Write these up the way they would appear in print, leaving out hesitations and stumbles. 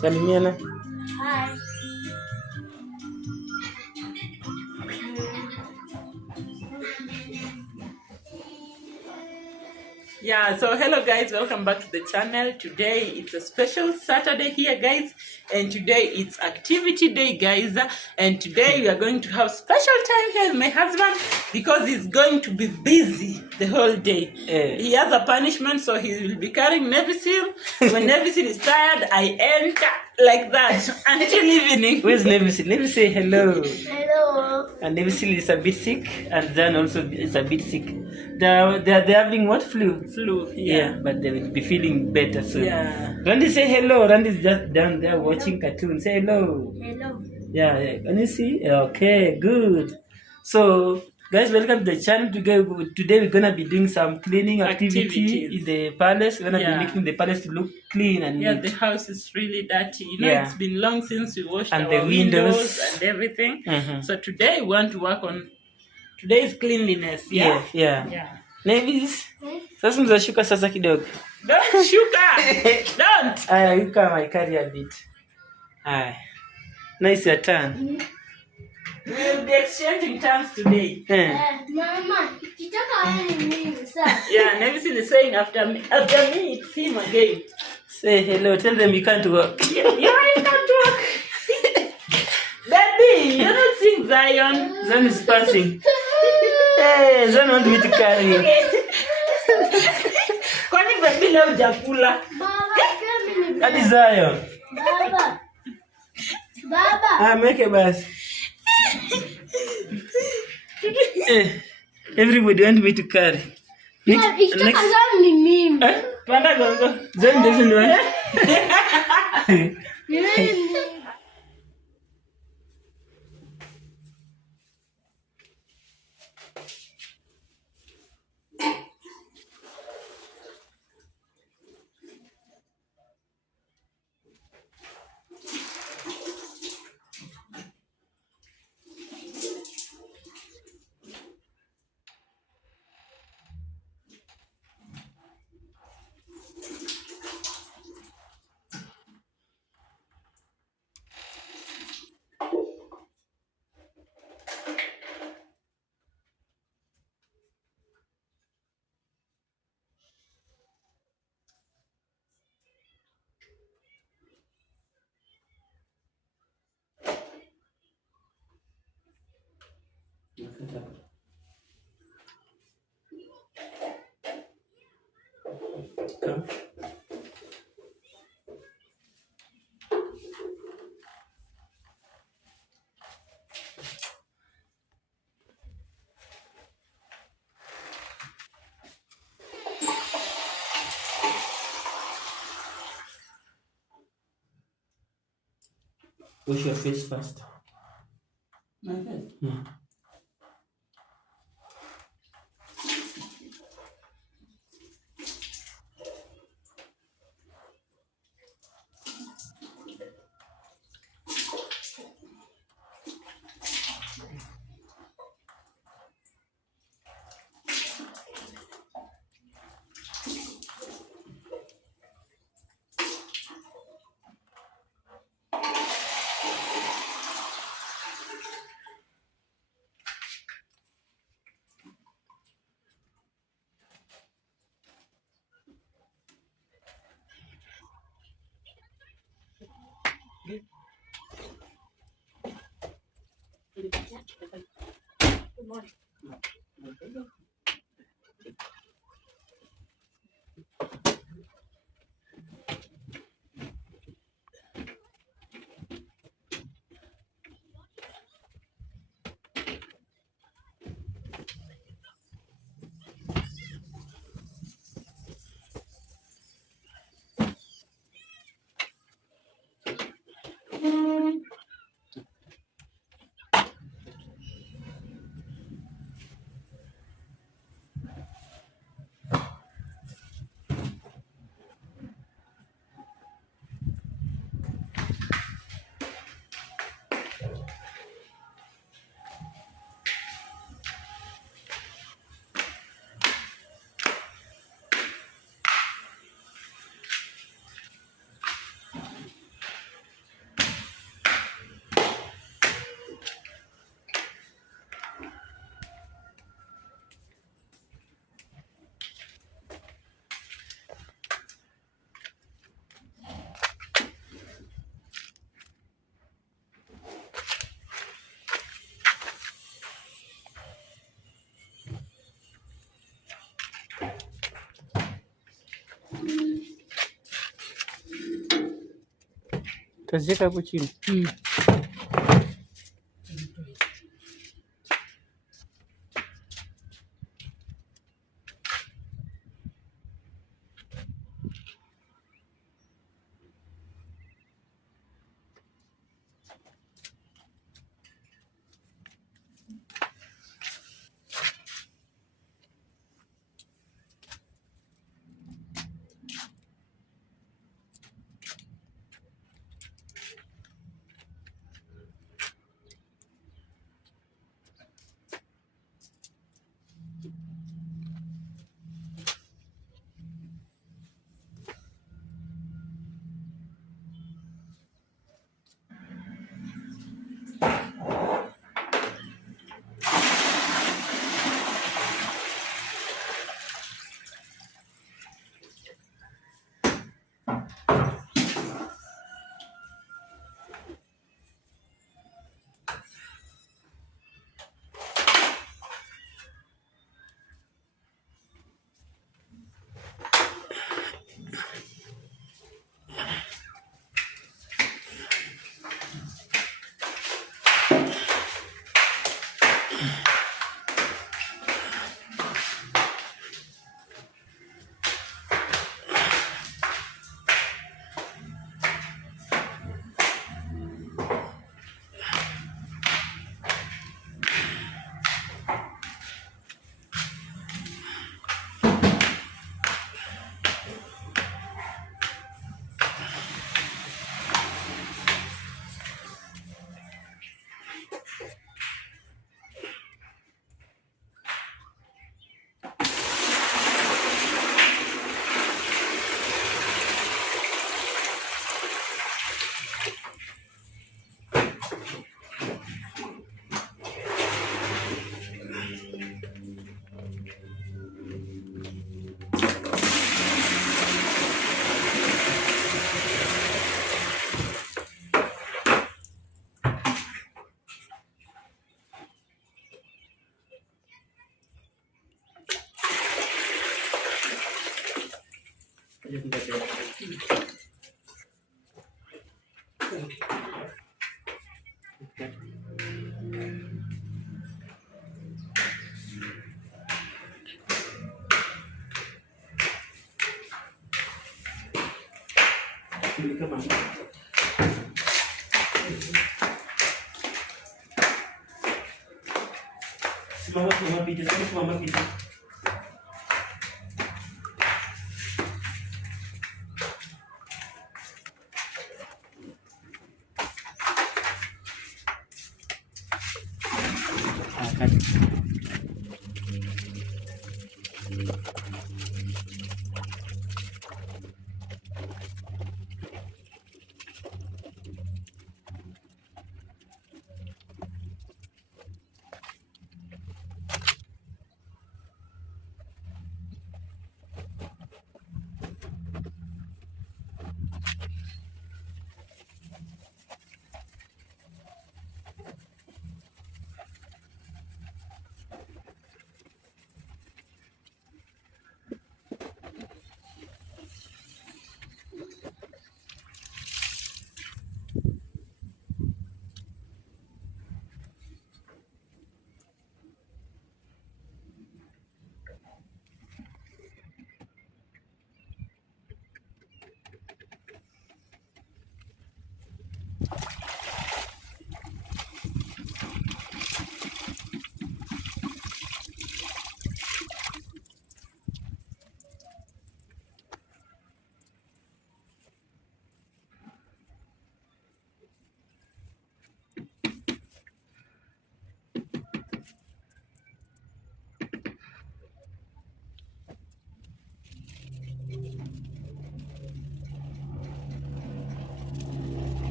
Salimiana. Hi. Yeah, so hello guys, welcome back to the channel. Today it's a special Saturday here, guys, and today it's activity day, guys, and today we are going to have special time here with my husband because he's going to be busy the whole day. He has a punishment, so he will be carrying Navy Seal. When Navy Seal is tired, I enter like that until evening. Where's Navy Seal? Navy say hello. Hello. And Navy Seal is a bit sick, and Zan also is a bit sick. They're having what? Flu? Flu, Yeah, but they will be feeling better soon. Yeah. Randy say hello. Randy's just down there watching cartoons. Say hello. Hello. Yeah. Can you see? Okay, good. So, guys, welcome to the channel. Today we're gonna be doing some cleaning activity in the palace. We're gonna be making the palace to look clean and neat. The house is really dirty. It's been long since we washed and our the windows and everything. Mm-hmm. So today we want to work on today's cleanliness. Yeah. Navis. Sasa mzashuka sasa kidogo. Don't sugar. Don't. You come, I carry a bit. Nice your turn. We will be exchanging turns today. Mama, Yeah, Nevison is saying after me it's him again. Say hello. Tell them you can't work. You can't work. Baby, you're not seeing Zion. Zion is passing. Hey, Zion wants me to carry. Kwani baby leo hujakula? That is Zion. Baba. Make a bus. Everybody wants me to carry. Next. Panda gongo. Zion doesn't want. Come. Wash your face first. My face. Yeah. Good morning. Taziweka hapo chini. Simama pita, simama pita.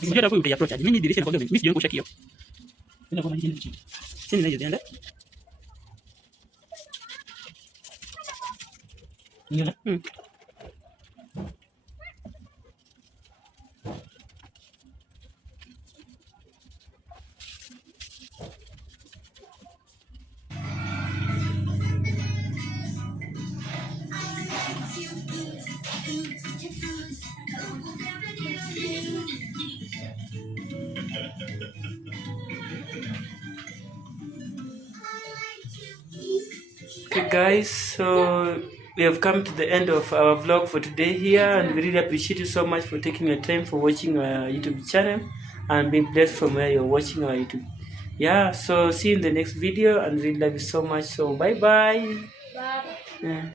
Sijui hata kwa approach. Mimi dirisha inakuwa mimi sijui kushaki hiyo. Nenda kwa maji chini. Chini na hiyo Niona? Okay guys, so we have come to the end of our vlog for today here, and we really appreciate you so much for taking your time for watching our YouTube channel and being blessed from where you're watching our YouTube. Yeah, so see you in the next video, and really love you so much. So bye bye. Bye. Yeah.